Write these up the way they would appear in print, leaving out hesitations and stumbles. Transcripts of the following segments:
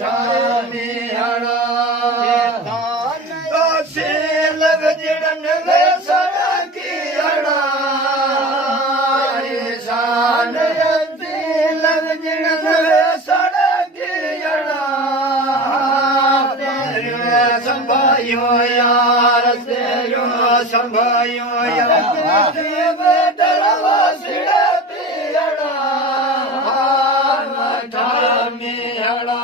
ठाणीहड़ा सेल वजड़न वे सड़कीहड़ा शान सेल वजड़न वे सड़कीहड़ा संभायो यार सेयो संभायो यार देव डरवा सिड़तीहड़ा ठाणीहड़ा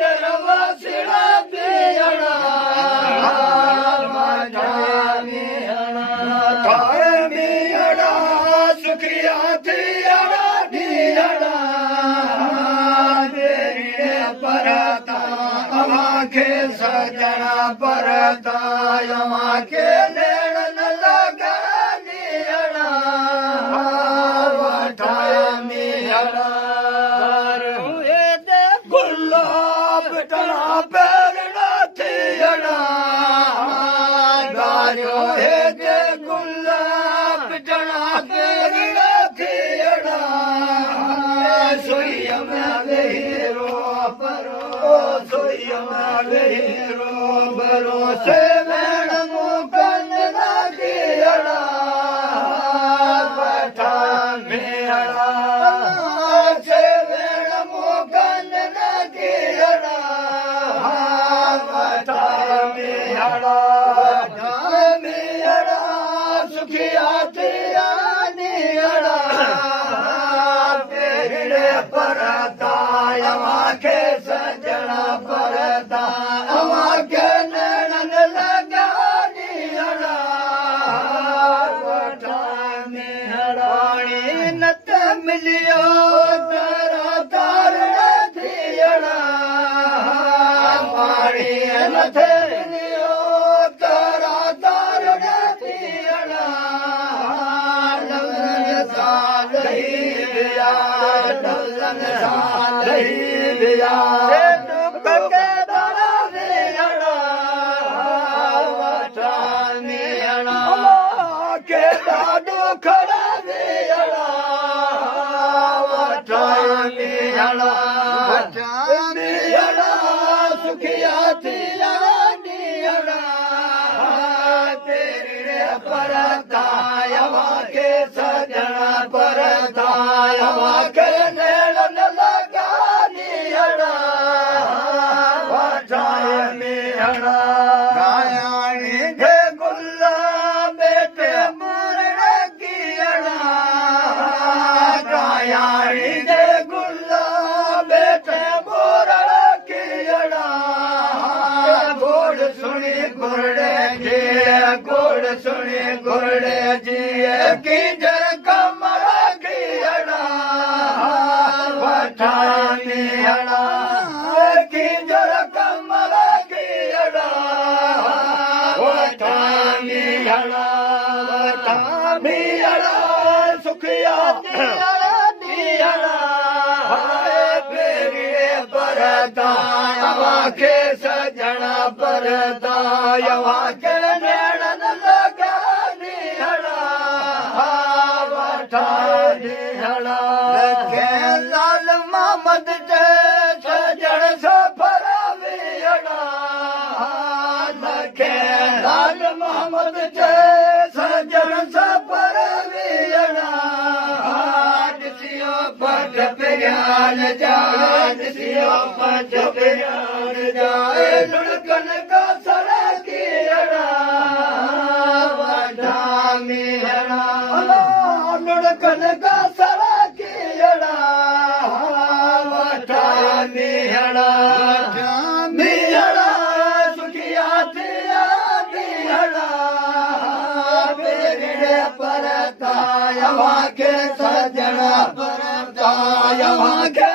डरवा सिड़तीहड़ा ठाणीहड़ा सुखिया थियड़ा ढीहड़ा तेरे परता अमाखे सजना परता अमाखे नैणन लगा नीहड़ा ठाणीहड़ा गुलाब टना पैरना थियड़ा गारियो हे जे गुलाब टना पैरना थियड़ा सोईया में वेरो परो सोईया में वेरो बरो से मैण मुकन लागियड़ा ठाणीहड़ा से मैण मुकन लागियड़ा ठाणीहड़ा सुखिया थिया नीहड़ा तेरे परता अमाखे सजना परता अमाखे नैणन लगा नीहड़ा ठाणीहड़ा नत मिलियो तारा तारण थियड़ा पाणी नथ मिलियो तारा तारण थियड़ा लवंग साल ही विया लवंग साल ही विया दुख के दरा थियड़ा ठाणीहड़ा के दादू खड़ा थियड़ा ठाणीहड़ा सुखिया थिया नीहड़ा तेरे परता अमाखे सजना परता अमाखे नैणन लगा नीहड़ा ठाणीहड़ा गायाणी गे गुल्ला बेटे मुरण कीअड़ा गायाणी गे गुल्ला बेटे मुरण कीअड़ा गोड़ सुनी गुरड़े जी गोड़ सुनी गुरड़े जी किंजर कमर कीअड़ा ठाणीहड़ा किंजर कमर कीअड़ा ठाणीहड़ा ठाणीहड़ा सुखिया नीहड़ा तेरे परता अमाखे सजना परता अमाखे नैणन लगा नीहड़ा ठाणीहड़ा लाल मोहम्मद जे सजण सफर वियड़ा लाल मोहम्मद जे सजण सफर वियड़ा ॾिसियो पट पियान जा ॾिसियो पट पियान जा लुड़कन का सड़कीअड़ा ठाणीहड़ा लुड़कन का सड़कीअड़ा ठाणीहड़ा नीहड़ा सुखिया थिया नीहड़ा तेरे परता अमाखे सजना परता अमाखे